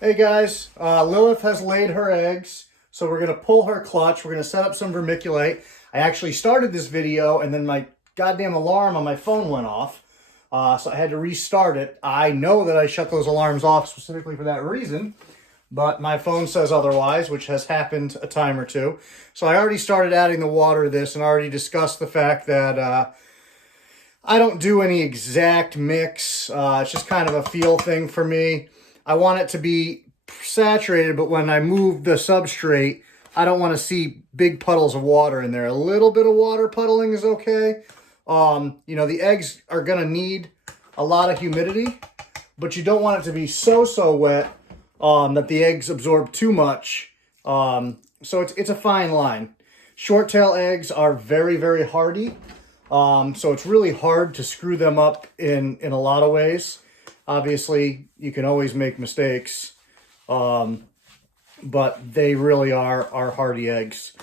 Hey guys, Lilith has laid her eggs, so we're going to pull her clutch. We're going to set up some vermiculite. I actually started this video and then my goddamn alarm on my phone went off, so I had to restart it. I know that I shut those alarms off specifically for that reason, but my phone says otherwise, which has happened a time or two. So I already started adding the water to this and already discussed the fact that I don't do any exact mix. It's just kind of a feel thing for me. I want it to be saturated, but when I move the substrate, I don't want to see big puddles of water in there. A little bit of water puddling is okay. You know, the eggs are going to need a lot of humidity, but you don't want it to be so wet that the eggs absorb too much. So it's a fine line. Short tail eggs are very hardy. So it's really hard to screw them up in a lot of ways. Obviously, you can always make mistakes, but they really are hardy eggs.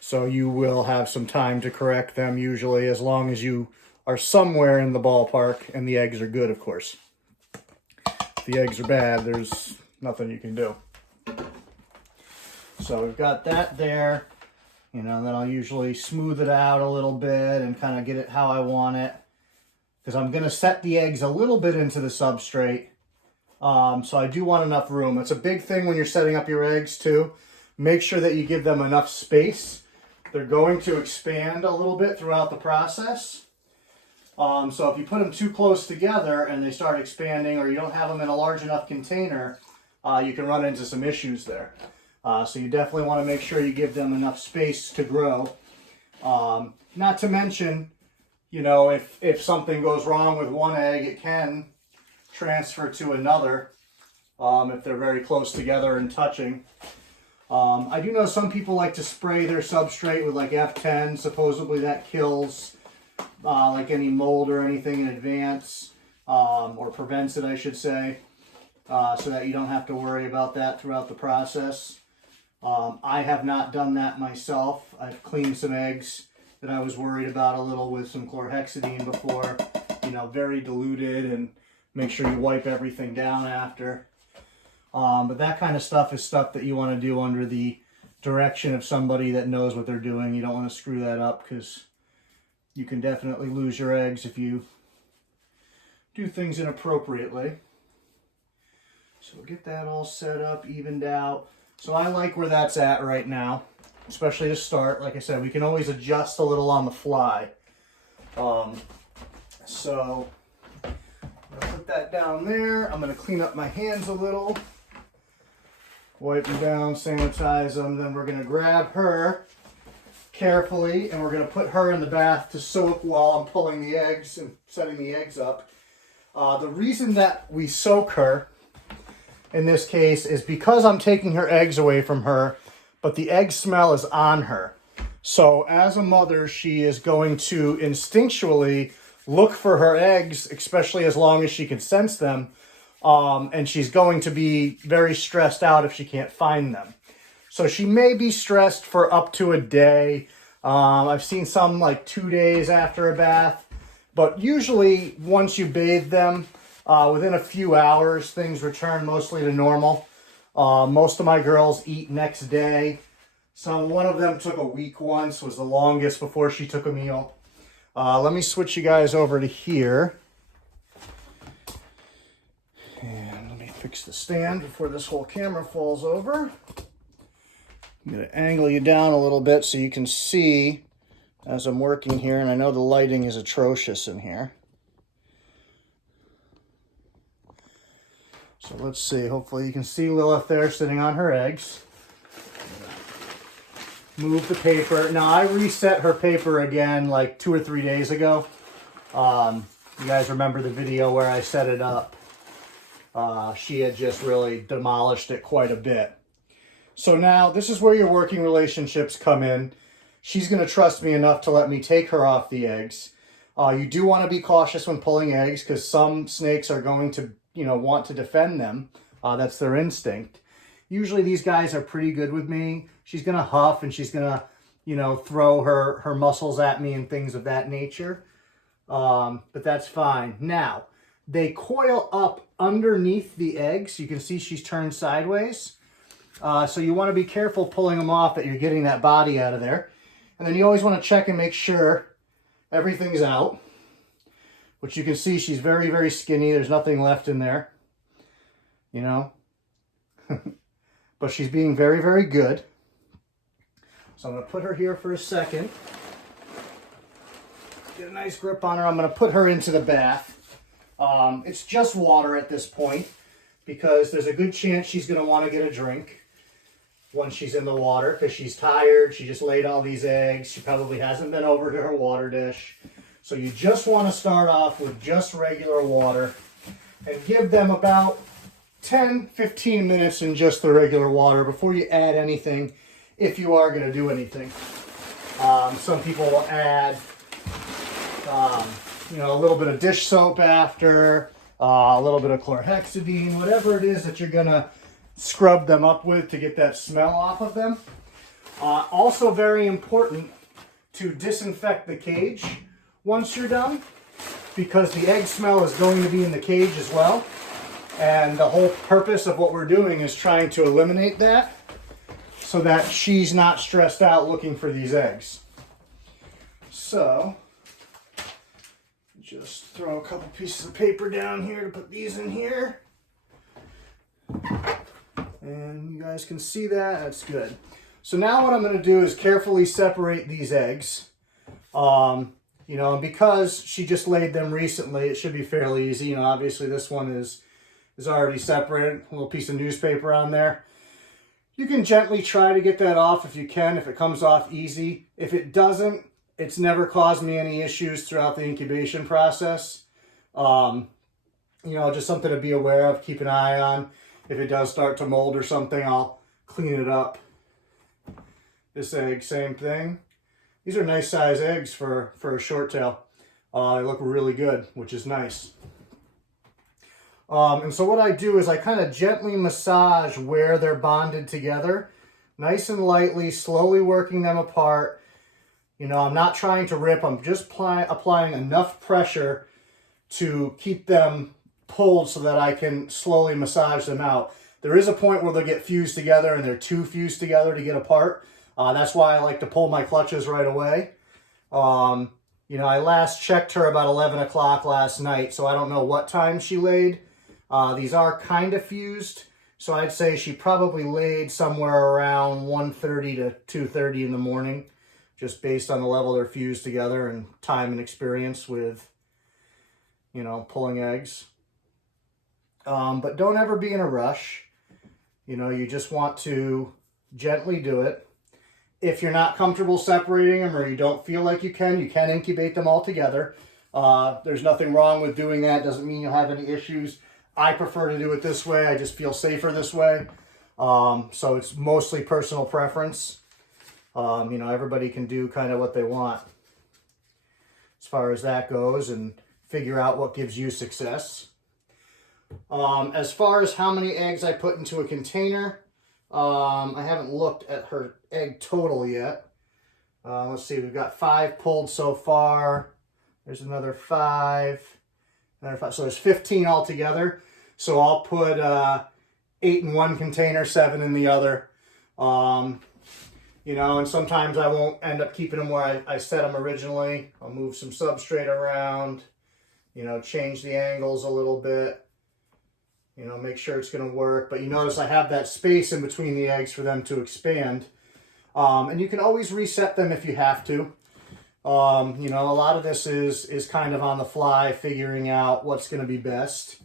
So you will have some time to correct them usually, as long as you are somewhere in the ballpark and the eggs are good, of course. If the eggs are bad, there's nothing you can do. So we've got that there. You know, then I'll usually smooth it out a little bit and kind of get it how I want it. Because I'm going to set the eggs a little bit into the substrate. So I do want enough room. It's a big thing when you're setting up your eggs too. Make sure that you give them enough space. They're going to expand a little bit throughout the process. So if you put them too close together and they start expanding, or you don't have them in a large enough container, you can run into some issues there. So you definitely want to make sure you give them enough space to grow. Not to mention, you know, if something goes wrong with one egg, it can transfer to another if they're very close together and touching. I do know some people like to spray their substrate with like F10. Supposedly that kills like any mold or anything in advance, or prevents it, I should say, so that you don't have to worry about that throughout the process. I have not done that myself. I've cleaned some eggs that I was worried about a little with some chlorhexidine before, you know, very diluted, and make sure you wipe everything down after. But that kind of stuff is stuff that you want to do under the direction of somebody that knows what they're doing. You don't want to screw that up, because you can definitely lose your eggs if you do things inappropriately. So we'll get that all set up, evened out. So I like where that's at right now, especially to start. Like I said, we can always adjust a little on the fly. So I'm gonna put that down there. I'm gonna clean up my hands a little, wipe them down, sanitize them. Then we're gonna grab her carefully and we're gonna put her in the bath to soak while I'm pulling the eggs and setting the eggs up. The reason that we soak her in this case is because I'm taking her eggs away from her, but the egg smell is on her. So as a mother, she is going to instinctually look for her eggs, especially as long as she can sense them. And she's going to be very stressed out if she can't find them. So she may be stressed for up to a day. I've seen some like 2 days after a bath, but usually once you bathe them, within a few hours, things return mostly to normal. Most of my girls eat next day. One of them took a week once, was the longest before she took a meal. Let me switch you guys over to here. And let me fix the stand before this whole camera falls over. I'm going to angle you down a little bit so you can see as I'm working here. And I know the lighting is atrocious in here. So let's see, hopefully you can see Lilith there sitting on her eggs. Move the paper. Now I reset her paper again like 2 or 3 days ago. You guys remember the video where I set it up. She had just really demolished it quite a bit. So now this is where your working relationships come in. She's going to trust me enough to let me take her off the eggs. You do want to be cautious when pulling eggs, because some snakes are going to, you know, want to defend them. That's their instinct. Usually these guys are pretty good with me. She's going to huff and she's going to, you know, throw her muscles at me and things of that nature. But that's fine. Now, they coil up underneath the eggs. You can see she's turned sideways. So you want to be careful pulling them off, that you're getting that body out of there. And then you always want to check and make sure everything's out. Which you can see she's very, very skinny. There's nothing left in there, you know. But she's being very, very good. So I'm going to put her here for a second. Get a nice grip on her. I'm going to put her into the bath. It's just water at this point because there's a good chance she's going to want to get a drink when she's in the water because she's tired. She just laid all these eggs. She probably hasn't been over to her water dish. So you just want to start off with just regular water and give them about 10-15 minutes in just the regular water before you add anything, if you are going to do anything. Some people will add you know, a little bit of dish soap after, a little bit of chlorhexidine, whatever it is that you're going to scrub them up with to get that smell off of them. Also very important to disinfect the cage once you're done, because the egg smell is going to be in the cage as well. And the whole purpose of what we're doing is trying to eliminate that so that she's not stressed out looking for these eggs. So, just throw a couple pieces of paper down here to put these in here. And you guys can see that, that's good. So now what I'm going to do is carefully separate these eggs. You know, and because she just laid them recently, it should be fairly easy. You know, obviously this one is already separated. A little piece of newspaper on there. You can gently try to get that off if you can, if it comes off easy. If it doesn't, it's never caused me any issues throughout the incubation process. You know, just something to be aware of, keep an eye on. If it does start to mold or something, I'll clean it up. This egg, same thing. These are nice size eggs for a short tail. They look really good, which is nice. And so what I do is I kind of gently massage where they're bonded together, nice and lightly, slowly working them apart. You know, I'm not trying to rip, I'm just applying enough pressure to keep them pulled so that I can slowly massage them out. There is a point where they'll get fused together and they're too fused together to get apart. That's why I like to pull my clutches right away. You know, I last checked her about 11 o'clock last night, so I don't know what time she laid. These are kind of fused, so I'd say she probably laid somewhere around 1:30 to 2:30 in the morning, just based on the level they're fused together and time and experience with, you know, pulling eggs. But don't ever be in a rush. You know, you just want to gently do it. If you're not comfortable separating them or you don't feel like you can incubate them all together. There's nothing wrong with doing that. Doesn't mean you'll have any issues. I prefer to do it this way. I just feel safer this way. So it's mostly personal preference. You know, everybody can do kind of what they want as far as that goes and figure out what gives you success. As far as how many eggs I put into a container, I haven't looked at her egg total yet. Let's see, we've got 5 pulled so far. There's another 5. So there's 15 altogether. So I'll put 8 in one container, 7 in the other. You know, and sometimes I won't end up keeping them where I set them originally. I'll move some substrate around, you know, change the angles a little bit. You know, make sure it's going to work. But you notice I have that space in between the eggs for them to expand. And you can always reset them if you have to. You know, a lot of this is kind of on the fly, figuring out what's going to be best.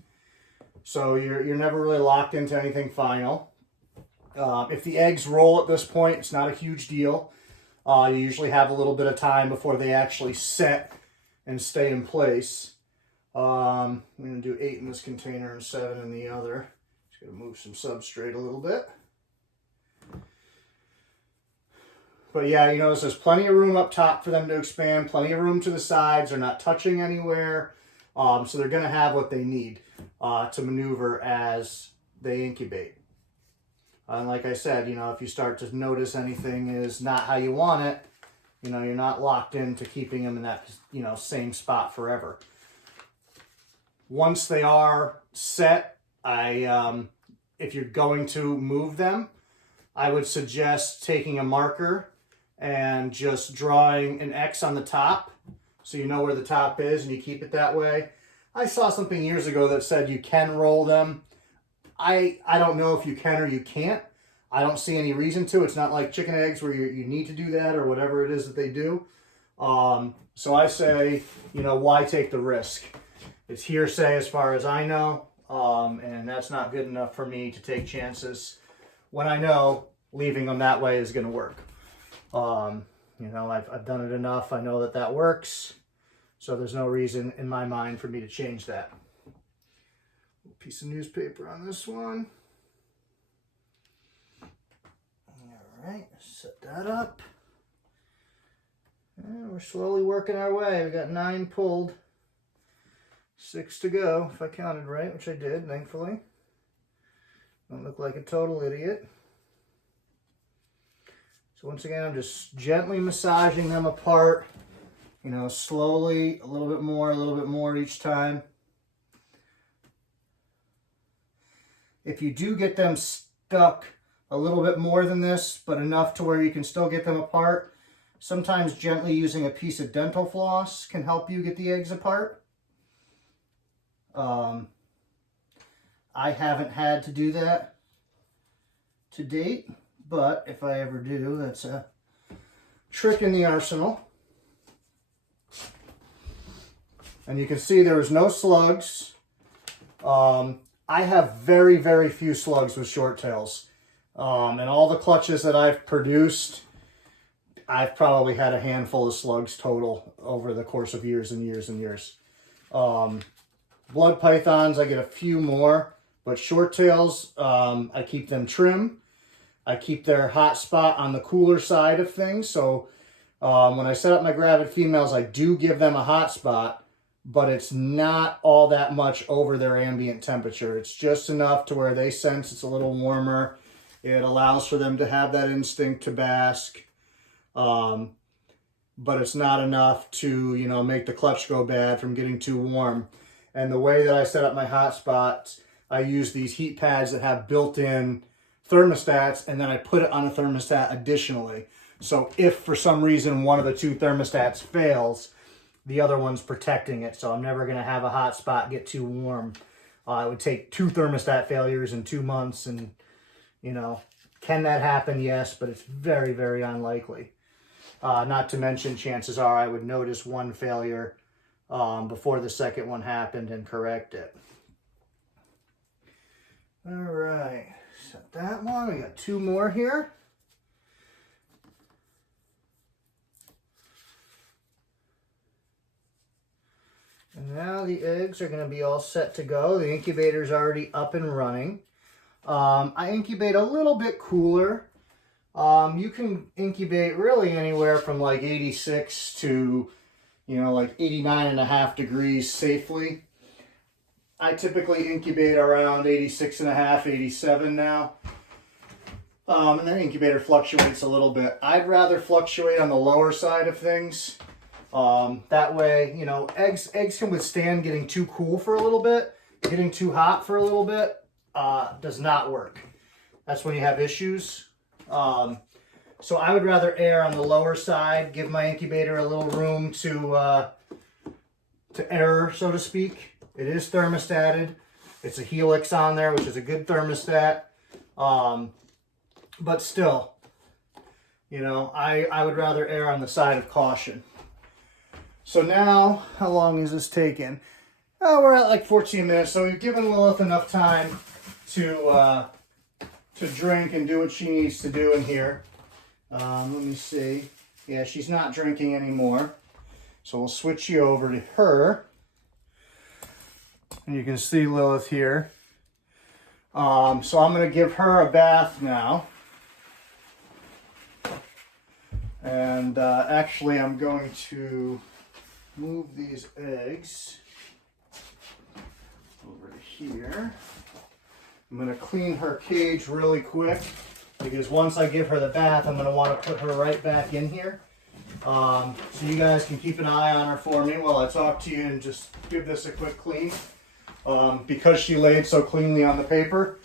So you're never really locked into anything final. If the eggs roll at this point, it's not a huge deal. You usually have a little bit of time before they actually set and stay in place. I'm going to do 8 in this container and 7 in the other. Just going to move some substrate a little bit. But yeah, you notice there's plenty of room up top for them to expand, plenty of room to the sides. They're not touching anywhere. So they're going to have what they need to maneuver as they incubate. And like I said, you know, if you start to notice anything is not how you want it, you know, you're not locked into keeping them in that, you know, same spot forever. once they are set, if you're going to move them, I would suggest taking a marker and just drawing an X on the top so you know where the top is and you keep it that way. I saw something years ago that said you can roll them. I don't know if you can or you can't. I don't see any reason to. It's not like chicken eggs where you need to do that or whatever it is that they do. So I say, you know, why take the risk? It's hearsay as far as I know, and that's not good enough for me to take chances when I know leaving them that way is going to work. You know, I've done it enough. I know that that works, so there's no reason in my mind for me to change that. Piece of newspaper on this one. All right, set that up. And we're slowly working our way. We got 9 pulled, 6 to go, if I counted right, which I did, thankfully. Don't look like a total idiot. So once again, I'm just gently massaging them apart, you know, slowly, a little bit more each time. If you do get them stuck a little bit more than this, but enough to where you can still get them apart, sometimes gently using a piece of dental floss can help you get the eggs apart. I haven't had to do that to date, but if I ever do, that's a trick in the arsenal. And you can see there was no slugs. I have very, very few slugs with short tails. And all the clutches that I've produced, I've probably had a handful of slugs total over the course of years and years and years. Blood pythons, I get a few more, but short tails, I keep them trim. I keep their hot spot on the cooler side of things. So when I set up my gravid females, I do give them a hot spot, but it's not all that much over their ambient temperature. It's just enough to where they sense it's a little warmer. It allows for them to have that instinct to bask. But it's not enough to, you know, make the clutch go bad from getting too warm. And the way that I set up my hot spots, I use these heat pads that have built-in thermostats, and then I put it on a thermostat additionally. So if for some reason one of the 2 thermostats fails, the other one's protecting it. So I'm never going to have a hot spot get too warm. It would take 2 thermostat failures in 2 months, and, you know, can that happen? Yes, but it's very, very unlikely. Not to mention, chances are I would notice one failure before the second one happened and correct it. All right, set that one. We got 2 more here. And now the eggs are going to be all set to go. The incubator's already up and running. I incubate a little bit cooler. You can incubate really anywhere from like 86 to, you know, like 89.5 degrees safely. I typically incubate around 86.5, 87 now. And that incubator fluctuates a little bit. I'd rather fluctuate on the lower side of things. That way, you know, eggs can withstand getting too cool for a little bit. Getting too hot for a little bit does not work. That's when you have issues. So I would rather err on the lower side, give my incubator a little room to error, so to speak. It is thermostated. It's a Helix on there, which is a good thermostat. But still, you know, I would rather err on the side of caution. So now, how long is this taking? Oh, we're at like 14 minutes, so we've given Lilith enough time to drink and do what she needs to do in here. Let me see. Yeah, she's not drinking anymore. So we'll switch you over to her. And you can see Lilith here. So I'm going to give her a bath now. And actually, I'm going to move these eggs over to here. I'm going to clean her cage really quick, because once I give her the bath, I'm going to want to put her right back in here. So you guys can keep an eye on her for me while I talk to you and just give this a quick clean. Because she laid so cleanly on the paper,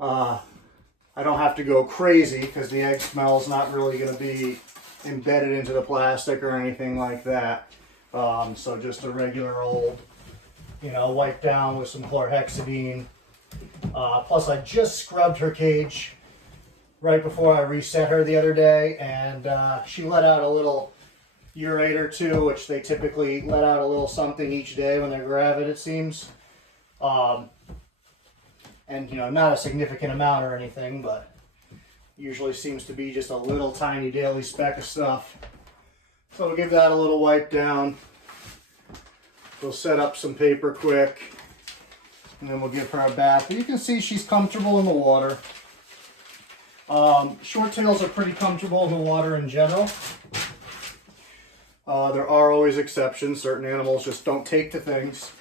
I don't have to go crazy because the egg smell is not really going to be embedded into the plastic or anything like that. So just a regular old, wipe down with some chlorhexidine. Plus I just scrubbed her cage right before I reset her the other day, and she let out a little urate or two, which they typically let out a little something each day when they're gravid, it seems. And not a significant amount or anything, but usually seems to be just a little tiny daily speck of stuff. So we'll give that a little wipe down. We'll set up some paper quick, and then we'll give her a bath. But you can see she's comfortable in the water. Short tails are pretty comfortable in the water in general. There are always exceptions. Certain animals just don't take to things.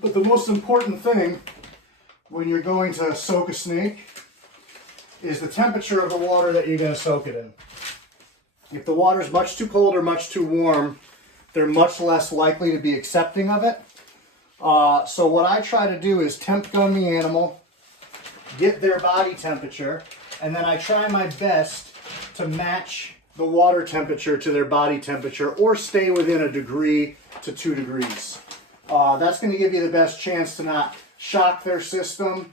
But the most important thing when you're going to soak a snake is the temperature of the water that you're going to soak it in. If the water is much too cold or much too warm, they're much less likely to be accepting of it. So what I try to do is temp gun the animal, get their body temperature, and then I try my best to match the water temperature to their body temperature, or stay within 1 degree to 2 degrees. That's going to give you the best chance to not shock their system.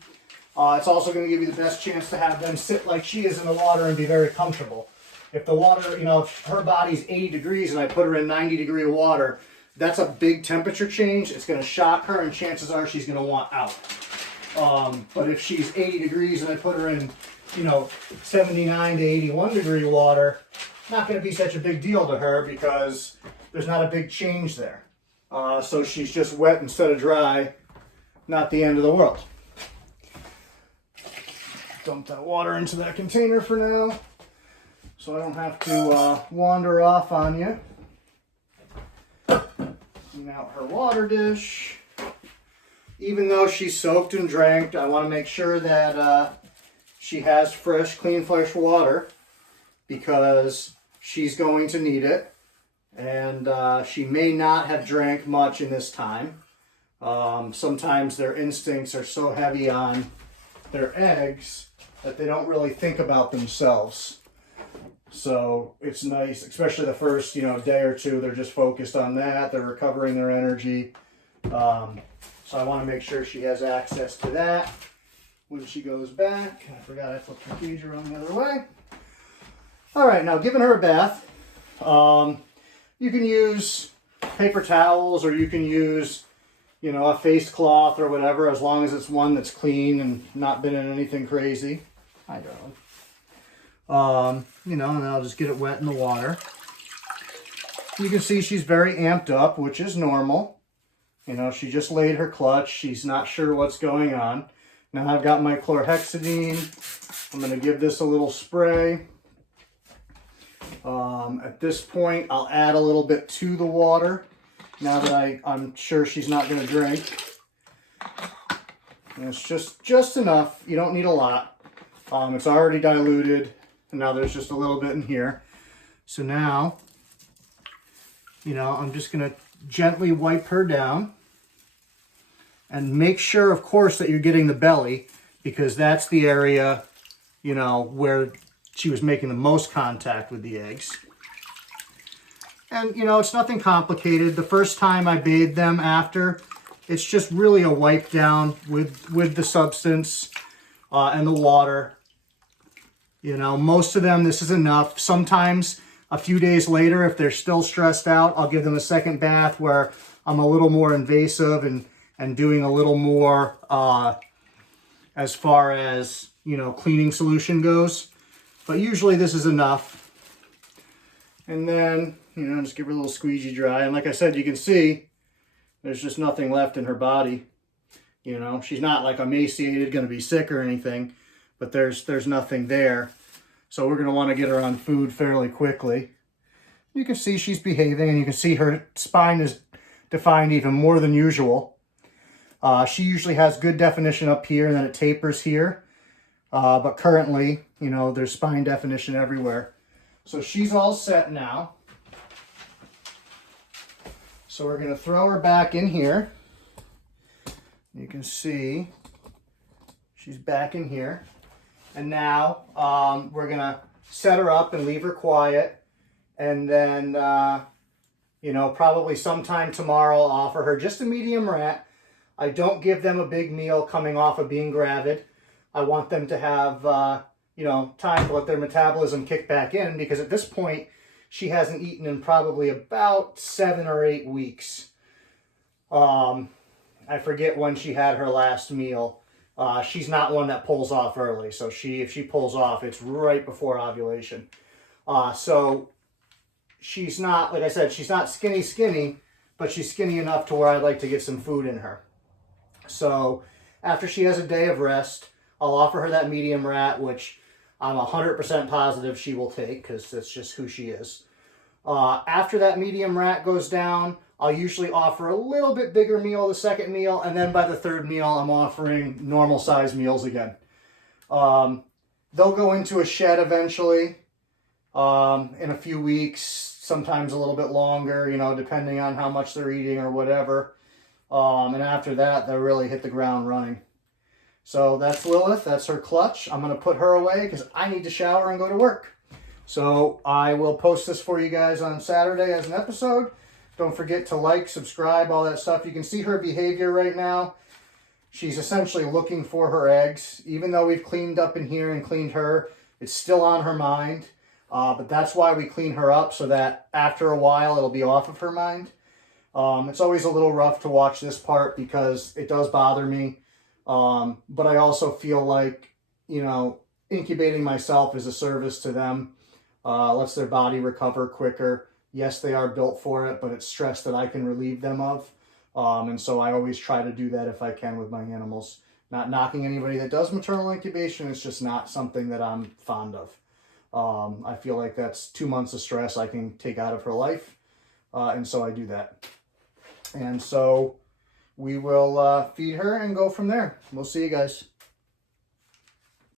It's also going to give you the best chance to have them sit like she is in the water and be very comfortable. If the water, if her body's 80 degrees and I put her in 90-degree water, that's a big temperature change. It's going to shock her, and chances are she's going to want out. But if she's 80 degrees and I put her in, 79 to 81 degree water, not going to be such a big deal to her because there's not a big change there. So she's just wet instead of dry, not the end of the world. Dump that water into that container for now, so I don't have to wander off on you. Clean out her water dish. Even though she's soaked and dranked, I want to make sure that she has fresh, clean, fresh water, because she's going to need it. And she may not have drank much in this time. Sometimes their instincts are so heavy on their eggs that they don't really think about themselves. So it's nice, especially the first day or two, they're just focused on that. They're recovering their energy. So I want to make sure she has access to that when she goes back. I forgot I flipped her cage around the other way. All right, now giving her a bath. You can use paper towels, or you can use, a face cloth or whatever, as long as it's one that's clean and not been in anything crazy. Hi, darling. And I'll just get it wet in the water. You can see she's very amped up, which is normal. She just laid her clutch. She's not sure what's going on. Now I've got my chlorhexidine. I'm going to give this a little spray. At this point, I'll add a little bit to the water, now that I'm sure she's not going to drink. And it's just enough. You don't need a lot. It's already diluted, and now there's just a little bit in here. So now, I'm just going to gently wipe her down, and make sure, of course, that you're getting the belly, because that's the area, where she was making the most contact with the eggs. And, it's nothing complicated. The first time I bathed them after, it's just really a wipe down with the substance and the water. Most of them, this is enough. Sometimes a few days later, if they're still stressed out, I'll give them a second bath where I'm a little more invasive and doing a little more as far as, cleaning solution goes. But usually this is enough. And then, just give her a little squeegee dry. And like I said, you can see there's just nothing left in her body. She's not like emaciated, going to be sick or anything, but there's nothing there. So we're going to want to get her on food fairly quickly. You can see she's behaving, and you can see her spine is defined even more than usual. She usually has good definition up here, and then it tapers here. But currently, there's spine definition everywhere. So she's all set now. So we're going to throw her back in here. You can see she's back in here. And now we're going to set her up and leave her quiet. And then, you know, probably sometime tomorrow I'll offer her just a medium rat. I don't give them a big meal coming off of being gravid. I want them to have, you know, time to let their metabolism kick back in, because at this point, she hasn't eaten in probably about 7 or 8 weeks. I forget when she had her last meal. She's not one that pulls off early. So if she pulls off, it's right before ovulation. So she's not, like I said, she's not skinny, but she's skinny enough to where I'd like to get some food in her. So after she has a day of rest, I'll offer her that medium rat, which I'm 100% positive she will take, because that's just who she is. After that medium rat goes down, I'll usually offer a little bit bigger meal the second meal, and then by the third meal, I'm offering normal size meals again. They'll go into a shed eventually in a few weeks, sometimes a little bit longer, you know, depending on how much they're eating or whatever. And after that, they'll really hit the ground running. So that's Lilith. That's her clutch. I'm going to put her away because I need to shower and go to work. So I will post this for you guys on Saturday as an episode. Don't forget to like, subscribe, all that stuff. You can see her behavior right now. She's essentially looking for her eggs. Even though we've cleaned up in here and cleaned her, it's still on her mind. But that's why we clean her up, so that after a while it'll be off of her mind. It's always a little rough to watch this part because it does bother me. But I also feel like, you know, incubating myself is a service to them. Lets their body recover quicker. Yes, they are built for it, but it's stress that I can relieve them of. And so I always try to do that if I can with my animals. Not knocking anybody that does maternal incubation. It's just not something that I'm fond of. I feel like that's 2 months of stress I can take out of her life. And so I do that. And so we will feed her and go from there. We'll see you guys.